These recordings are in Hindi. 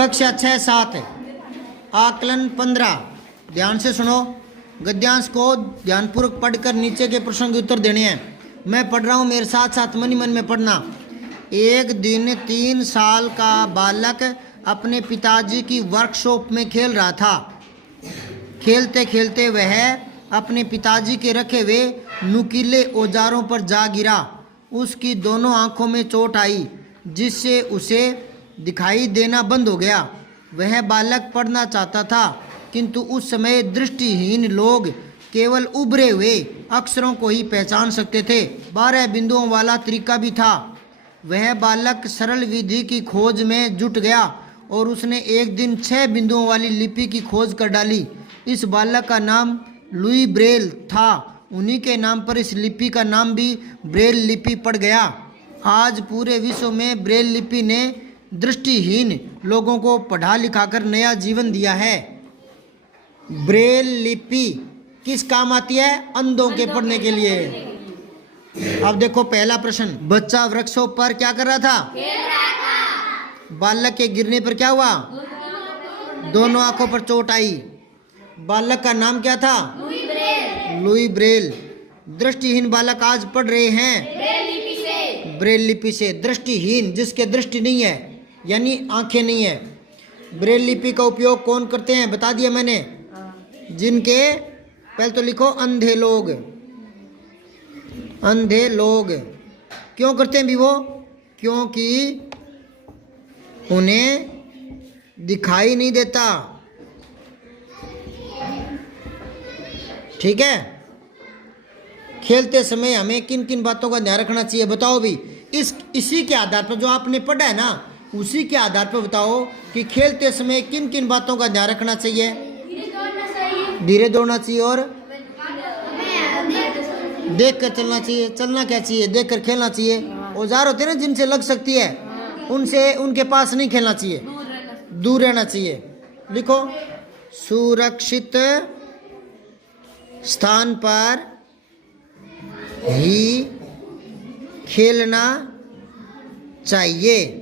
कक्षा 6-7 आकलन 15। ध्यान से सुनो, गद्यांश को ध्यानपूर्वक पढ़कर नीचे के प्रश्नों के उत्तर देने हैं। मैं पढ़ रहा हूँ, मेरे साथ साथ मन ही मन में पढ़ना। एक दिन 3 साल का बालक अपने पिताजी की वर्कशॉप में खेल रहा था। खेलते खेलते वह अपने पिताजी के रखे हुए नुकीले औजारों पर जा गिरा। उसकी दोनों आंखों में चोट आई, जिससे उसे दिखाई देना बंद हो गया। वह बालक पढ़ना चाहता था, किंतु उस समय दृष्टिहीन लोग केवल उभरे हुए अक्षरों को ही पहचान सकते थे। 12 बिंदुओं वाला तरीका भी था। वह बालक सरल विधि की खोज में जुट गया और उसने एक दिन 6 बिंदुओं वाली लिपि की खोज कर डाली। इस बालक का नाम लुई ब्रेल था। उन्हीं के नाम पर इस लिपि का नाम भी ब्रेल लिपि पड़ गया। आज पूरे विश्व में ब्रेल लिपि ने दृष्टिहीन लोगों को पढ़ा लिखाकर नया जीवन दिया है। ब्रेल लिपि किस काम आती है? अंधों के पढ़ने के लिए। अब देखो पहला प्रश्न, बच्चा वृक्षों पर क्या कर रहा था? खेल रहा था। बालक के गिरने पर क्या हुआ? दोनों आंखों पर चोट आई। बालक का नाम क्या था? Louis Braille. दृष्टिहीन बालक आज पढ़ रहे हैं ब्रेल लिपि से। दृष्टिहीन जिसके दृष्टि नहीं है, यानी आंखें नहीं है। ब्रेल लिपि का उपयोग कौन करते हैं? बता दिया मैंने। जिनके, पहले तो लिखो अंधे लोग। अंधे लोग क्यों करते हैं भी वो? क्योंकि उन्हें दिखाई नहीं देता। ठीक है। खेलते समय हमें किन किन बातों का ध्यान रखना चाहिए बताओ भी। इसी के आधार पर, जो आपने पढ़ा है ना, उसी के आधार पर बताओ कि खेलते समय किन किन बातों का ध्यान रखना चाहिए। धीरे दौड़ना चाहिए और देख कर चलना चाहिए। चलना क्या चाहिए? देख कर खेलना चाहिए। औजार होते हैं ना जिनसे लग सकती है, उनसे, उनके पास नहीं खेलना चाहिए, दूर रहना चाहिए। लिखो, सुरक्षित स्थान पर ही खेलना चाहिए।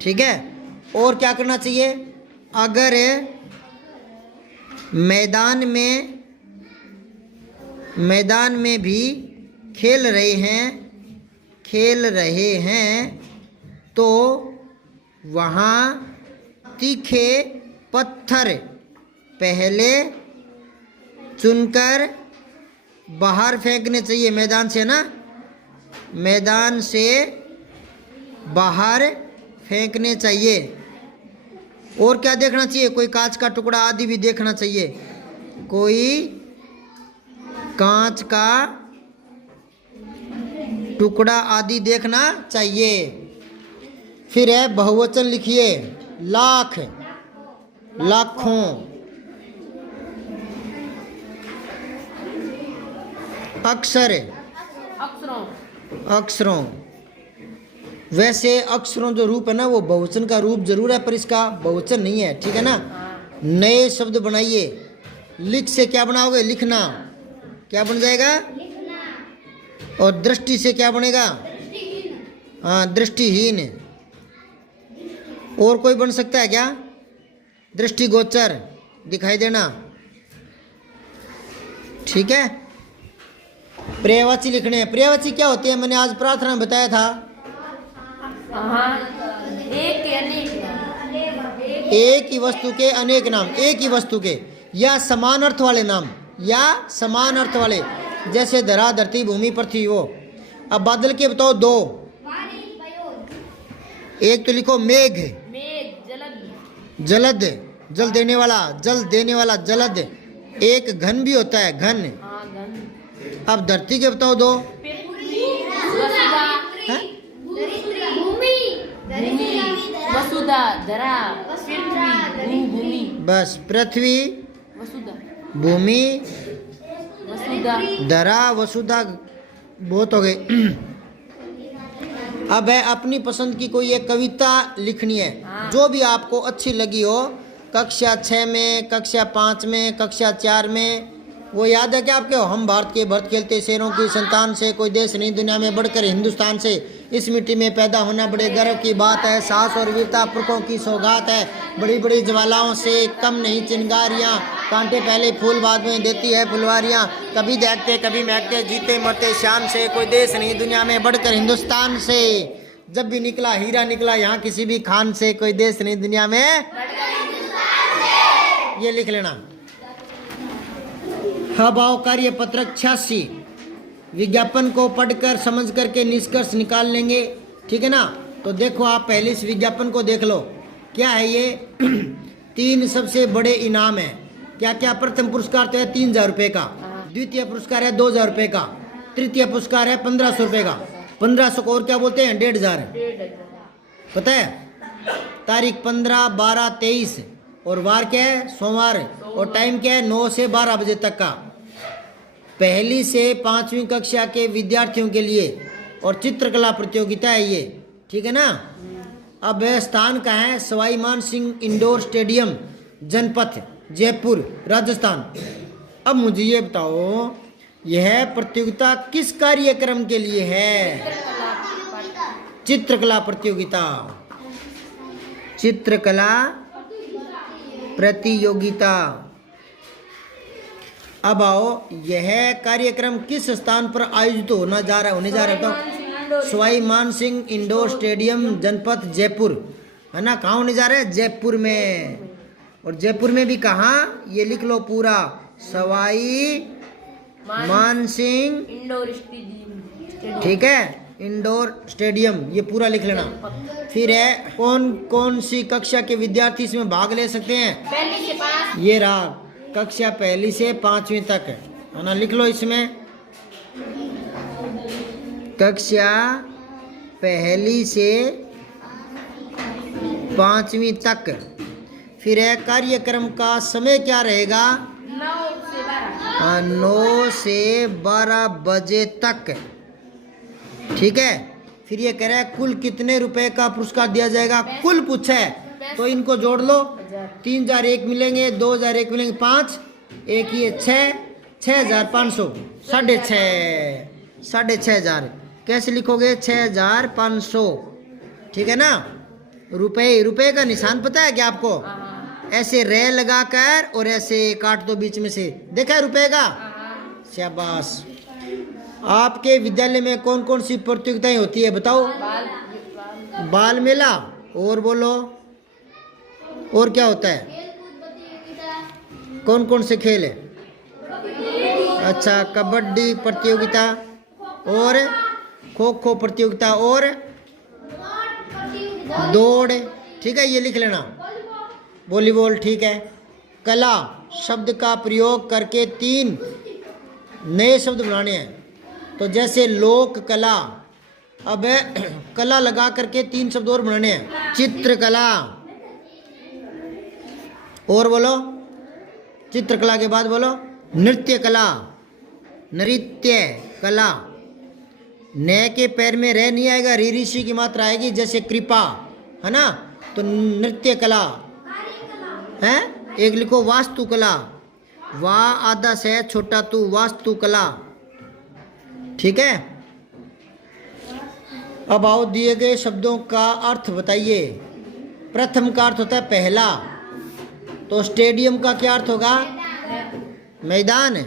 ठीक है। और क्या करना चाहिए? अगर मैदान में भी खेल रहे हैं तो वहाँ तीखे पत्थर पहले चुनकर बाहर फेंकने चाहिए। मैदान से ना, मैदान से बाहर फेंकने चाहिए। और क्या देखना चाहिए? कोई कांच का टुकड़ा आदि भी देखना चाहिए। कोई कांच का टुकड़ा आदि देखना चाहिए। फिर है बहुवचन लिखिए। लाख, लाखों। अक्षर, अक्षरों। वैसे अक्षरों जो रूप है ना, वो बहुवचन का रूप जरूर है, पर इसका बहुवचन नहीं है। ठीक है ना। नए शब्द बनाइए। लिख से क्या बनाओगे? लिखना। क्या बन जाएगा? लिखना। और दृष्टि से क्या बनेगा? हाँ, दृष्टिहीन। और कोई बन सकता है क्या? दृष्टिगोचर, दिखाई देना। ठीक है। पर्यायवाची लिखने हैं। पर्यायवाची क्या होती है? मैंने आज प्रार्थना में बताया था। एक ही वस्तु के अनेक नाम, एक ही वस्तु के या समान अर्थ वाले नाम, या समान अर्थ वाले, जैसे धरा, धरती, भूमि, पृथ्वी। वो अब बादल के बताओ 2। एक तो लिखो मेघ, जलद, जल देने वाला, जल देने वाला, जलद। एक घन भी होता है, घन। अब धरती के बताओ 2। बस, पृथ्वी, भूमि, धरा, वसुधा। बहुत हो गए। अब है अपनी पसंद की कोई एक कविता लिखनी है, जो भी आपको अच्छी लगी हो। कक्षा 6 में, कक्षा 5 में, कक्षा 4 में। वो याद है क्या आपके? हम भारत के भरत खेलते शेरों की संतान से, कोई देश नहीं दुनिया में बढ़कर हिंदुस्तान से। इस मिट्टी में पैदा होना बड़े गर्व की बात है। साहस और वीरता पुरखों की सौगात है। बड़ी बड़ी ज्वालाओं से कम नहीं चिंगारियाँ, कांटे पहले फूल बाद में देती है फुलवारियाँ। कभी देखते कभी महकते, जीते मरते शान से, कोई देश नहीं दुनिया में बढ़कर हिंदुस्तान से। जब भी निकला हीरा निकला यहाँ किसी भी खान से, कोई देश नहीं दुनिया में। ये लिख लेना। अब आओ कार्य पत्रक 86, विज्ञापन को पढ़कर समझ करके निष्कर्ष निकाल लेंगे, ठीक है ना। तो देखो आप पहले इस विज्ञापन को देख लो, क्या है ये 3 सबसे बड़े इनाम है। क्या क्या? प्रथम पुरस्कार तो है 3000 रुपये का, द्वितीय पुरस्कार है 2000 रुपये का, तृतीय पुरस्कार है 1500 रुपये का। 1500 को और क्या बोलते हैं? 1500 पता है। तारीख 15, 12, 23 और वार क्या है? सोमवार। और टाइम क्या है? 9 से 12 बजे तक का। पहली से 5वीं कक्षा के विद्यार्थियों के लिए और चित्रकला प्रतियोगिता है ये, ठीक है ना। अब स्थान कहाँ है? सवाई मान सिंह इंडोर स्टेडियम, जनपथ जयपुर, राजस्थान। अब मुझे ये बताओ, यह प्रतियोगिता किस कार्यक्रम के लिए है? चित्रकला प्रतियोगिता, चित्रकला प्रतियोगिता। अब आओ, यह कार्यक्रम किस स्थान पर आयोजित होने जा रहा है तो सवाई मान सिंह इंडोर स्टेडियम, जनपथ जयपुर, है ना। कहाँ होने जा रहा है? जयपुर में। और जयपुर में भी कहाँ? ये लिख लो पूरा, सवाई मान सिंह इंडोर स्टेडियम, ठीक है, इंडोर स्टेडियम, ये पूरा लिख लेना। फिर है कौन कौन सी कक्षा के विद्यार्थी इसमें भाग ले सकते हैं? पहली से 5। ये रहा, कक्षा पहली से 5वीं तक है ना। लिख लो इसमें, कक्षा पहली से 5वीं तक। फिर है कार्यक्रम का समय क्या रहेगा? 9 से 12 बजे तक, ठीक है। फिर ये कह रहा है कुल कितने रुपए का पुरस्कार दिया जाएगा? कुल पूछा है तो इनको जोड़ लो, 3001 मिलेंगे, 2001 मिलेंगे, 5, एक ये 6, 6500, 6,500। कैसे लिखोगे? 6500, ठीक है ना। रुपए का निशान पता है क्या आपको? ऐसे रे लगाकर और ऐसे काट दो बीच में से, देखा है रुपए का? शाबाश। आपके विद्यालय में कौन कौन सी प्रतियोगिताएं होती है बताओ? बाल मेला, और बोलो, और क्या होता है? कौन कौन से खेल है? अच्छा, कबड्डी प्रतियोगिता और खो खो प्रतियोगिता और दौड़, ठीक है, ये लिख लेना। वॉलीबॉल, ठीक है। कला शब्द का प्रयोग करके 3 नए शब्द बनाने हैं। तो जैसे लोक कला, अब कला लगा करके 3 शब्द और बनाने हैं। चित्रकला, और बोलो, चित्रकला के बाद बोलो नृत्य कला, नृत्य कला। न के पैर में रह नहीं आएगा, री ऋषि की मात्रा आएगी, जैसे कृपा, है ना। तो नृत्य कला है। एक लिखो वास्तुकला, वाह आधा से छोटा तू, वास्तुकला, ठीक है। अब आओ, दिए गए शब्दों का अर्थ बताइए। प्रथम का अर्थ होता है पहला, तो स्टेडियम का क्या अर्थ होगा? मैदान।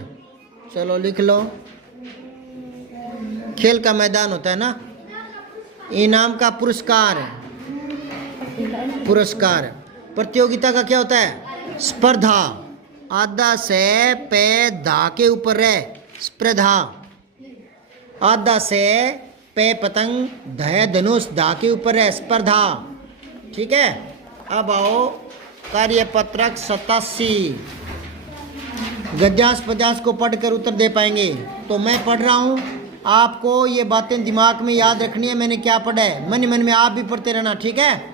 चलो लिख लो, खेल का मैदान होता है ना। इनाम का पुरस्कार, पुरस्कार। प्रतियोगिता का क्या होता है? स्पर्धा, आधा से पे धा के ऊपर है, स्पर्धा। आधा से पे पतंग, धय धनुष, धा के ऊपर है, स्पर्धा, ठीक है। अब आओ, कार्यपत्रक 87, गद्यांश पद्यांश को पढ़कर उत्तर दे पाएंगे। तो मैं पढ़ रहा हूँ, आपको ये बातें दिमाग में याद रखनी है, मैंने क्या पढ़ा है। मन मन में आप भी पढ़ते रहना, ठीक है।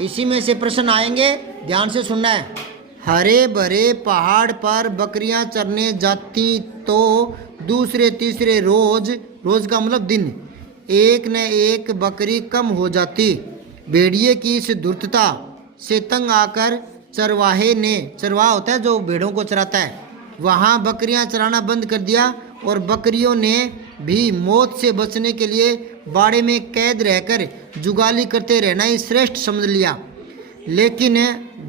इसी में से प्रश्न आएंगे, ध्यान से सुनना है। हरे भरे पहाड़ पर बकरियां चरने जाती तो दूसरे तीसरे रोज, रोज का मतलब दिन, एक न एक बकरी कम हो जाती। भेड़िए की इस धूर्तता से तंग आकर चरवाहे ने, चरवाहा होता है जो भेड़ों को चराता है, वहाँ बकरियां चराना बंद कर दिया और बकरियों ने भी मौत से बचने के लिए बाड़े में कैद रहकर जुगाली करते रहना ही श्रेष्ठ समझ लिया। लेकिन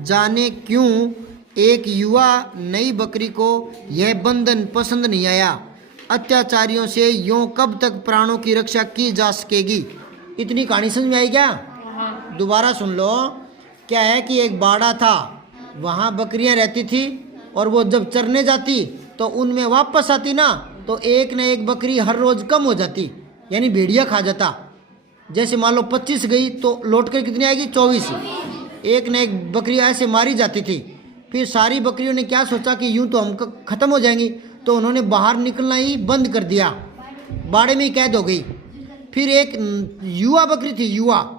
जाने क्यों एक युवा नई बकरी को यह बंधन पसंद नहीं आया। अत्याचारियों से यूं कब तक प्राणों की रक्षा की जा सकेगी। इतनी कहानी समझ में आई क्या? दोबारा सुन लो। क्या है कि एक बाड़ा था, वहाँ बकरियां रहती थी और वो जब चरने जाती तो उनमें वापस आती ना, तो एक न एक बकरी हर रोज कम हो जाती, यानी भेड़िया खा जाता। जैसे मान लो 25 गई तो लौट कर कितनी आएगी? 24। एक न एक बकरी ऐसे मारी जाती थी। फिर सारी बकरियों ने क्या सोचा कि यूं तो हम खत्म हो जाएंगी, तो उन्होंने बाहर निकलना ही बंद कर दिया, बाड़े में ही कैद हो गई। फिर एक युवा बकरी थी, युवा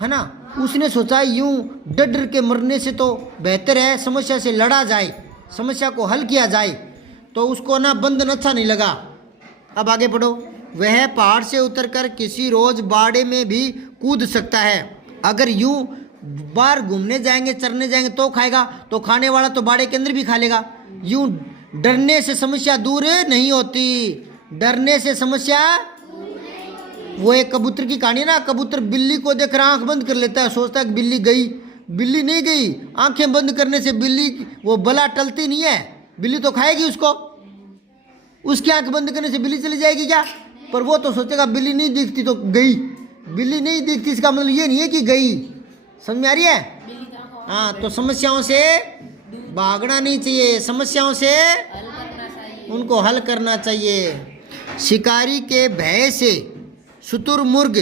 है ना, उसने सोचा यूं डर डर के मरने से तो बेहतर है समस्या से लड़ा जाए, समस्या को हल किया जाए। तो उसको ना बंधन अच्छा नहीं लगा। अब आगे पढ़ो। वह पहाड़ से उतरकर किसी रोज बाड़े में भी कूद सकता है। अगर यूं बाहर घूमने जाएंगे, चरने जाएंगे तो खाएगा, तो खाने वाला तो बाड़े के अंदर भी खा लेगा। यूं डरने से समस्या दूर नहीं होती, डरने से समस्या। वो एक कबूतर की कहानी ना, कबूतर बिल्ली को देख रहा आंख बंद कर लेता है, सोचता है कि बिल्ली गई, बिल्ली नहीं गई। आंखें बंद करने से बिल्ली वो बला टलती नहीं है, बिल्ली तो खाएगी उसको। उसकी आंख बंद करने से बिल्ली चली जाएगी क्या? पर वो तो सोचेगा बिल्ली नहीं दिखती तो गई, बिल्ली नहीं दिखती इसका मतलब ये नहीं है कि गई। समझ में आ रही है? हाँ, तो समस्याओं से भागना नहीं चाहिए, समस्याओं से उनको हल करना चाहिए। शिकारी के भय से शुतुरमुर्ग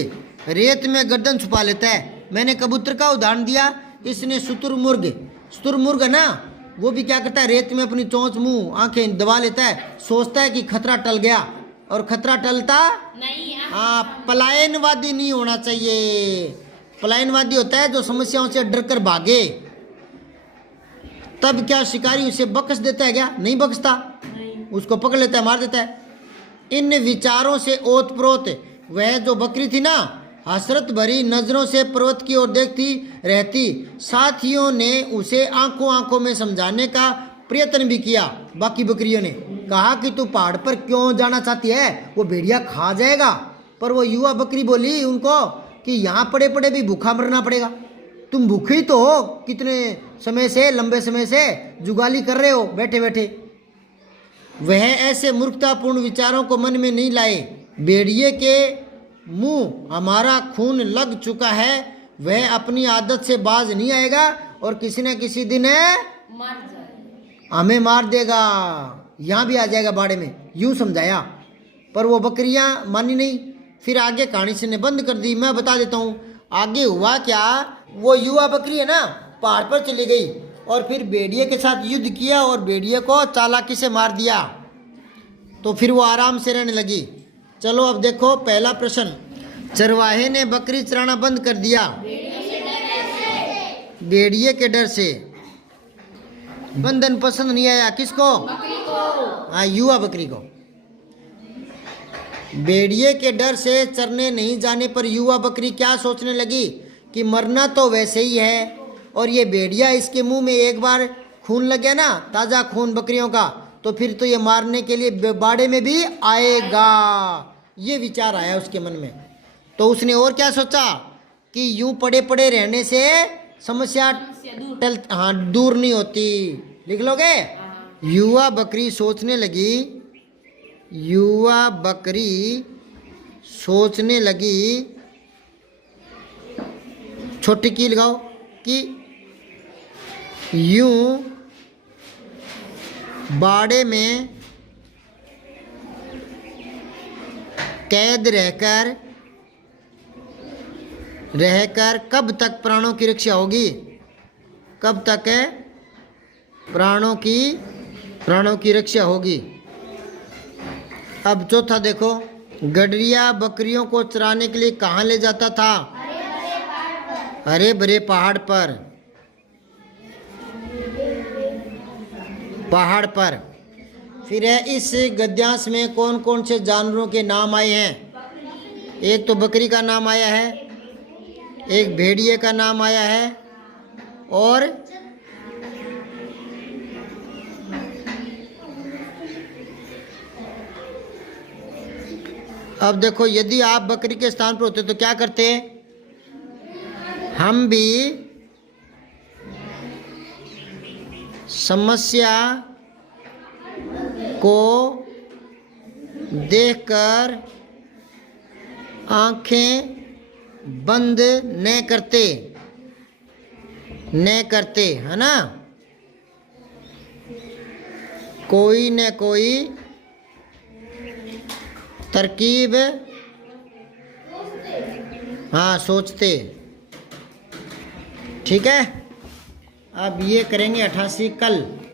रेत में गर्दन छुपा लेता है। मैंने कबूतर का उदाहरण दिया, इसने शुतुरमुर्ग है ना, वो भी क्या करता है, रेत में अपनी चोंच मुंह आंखें दबा लेता है, सोचता है कि खतरा टल गया, और खतरा टलता नहीं। हाँ, पलायनवादी नहीं होना चाहिए। पलायनवादी होता है जो समस्याओं से डर कर भागे। तब क्या शिकारी उसे बख्श देता है क्या? नहीं बख्शता, उसको पकड़ लेता है, मार देता है। इन विचारों से ओतप्रोत वह जो बकरी थी ना, हसरत भरी नजरों से पर्वत की ओर देखती रहती। साथियों ने उसे आंखों आंखों में समझाने का प्रयत्न भी किया। बाकी बकरियों ने कहा कि तू पहाड़ पर क्यों जाना चाहती है, वो भेड़िया खा जाएगा। पर वो युवा बकरी बोली उनको कि यहाँ पड़े पड़े भी भूखा मरना पड़ेगा, तुम भूखे ही तो हो, कितने समय से, लंबे समय से जुगाली कर रहे हो बैठे बैठे। वह ऐसे मूर्खतापूर्ण विचारों को मन में नहीं लाए। भेड़िए के मुंह हमारा खून लग चुका है, वह अपनी आदत से बाज नहीं आएगा और किसी न किसी दिन हमें मार देगा, यहाँ भी आ जाएगा बाड़े में, यूं समझाया। पर वो बकरियां मानी नहीं। फिर आगे कहानी से ने बंद कर दी। मैं बता देता हूँ आगे हुआ क्या। वो युवा बकरी है ना, पहाड़ पर चली गई और फिर भेड़िए के साथ युद्ध किया और भेड़िए को चालाकी से मार दिया। तो फिर वो आराम से रहने लगी। चलो अब देखो पहला प्रश्न, चरवाहे ने बकरी चराना बंद कर दिया भेड़िए के डर से। बंधन पसंद नहीं आया किसको? बकरी को। हाँ, युवा बकरी को। भेड़िए के डर से चरने नहीं जाने पर युवा बकरी क्या सोचने लगी कि मरना तो वैसे ही है, और ये भेड़िया इसके मुंह में एक बार खून लग गया ना, ताज़ा खून बकरियों का, तो फिर तो ये मारने के लिए बाड़े में भी आएगा। ये विचार आया उसके मन में। तो उसने और क्या सोचा कि यूं पड़े पड़े रहने से समस्या दूर नहीं होती। लिख लोगे? युवा बकरी सोचने लगी, युवा बकरी सोचने लगी, छोटी की लगाओ, कि यूं बाड़े में कैद रहकर कब तक प्राणों की रक्षा होगी? कब तक है प्राणों की रक्षा होगी? अब चौथा देखो, गडरिया बकरियों को चराने के लिए कहाँ ले जाता था? हरे भरे पहाड़ पर। फिर है इस गद्यांश में कौन कौन से जानवरों के नाम आए हैं? एक तो बकरी का नाम आया है, एक भेड़िए का नाम आया है, और अब देखो, यदि आप बकरी के स्थान पर होते तो क्या करते? हम भी समस्या को देखकर आंखें बंद न करते, है ना? कोई न कोई तरकीब, हाँ, सोचते। ठीक है, अब ये करेंगे 88 कल।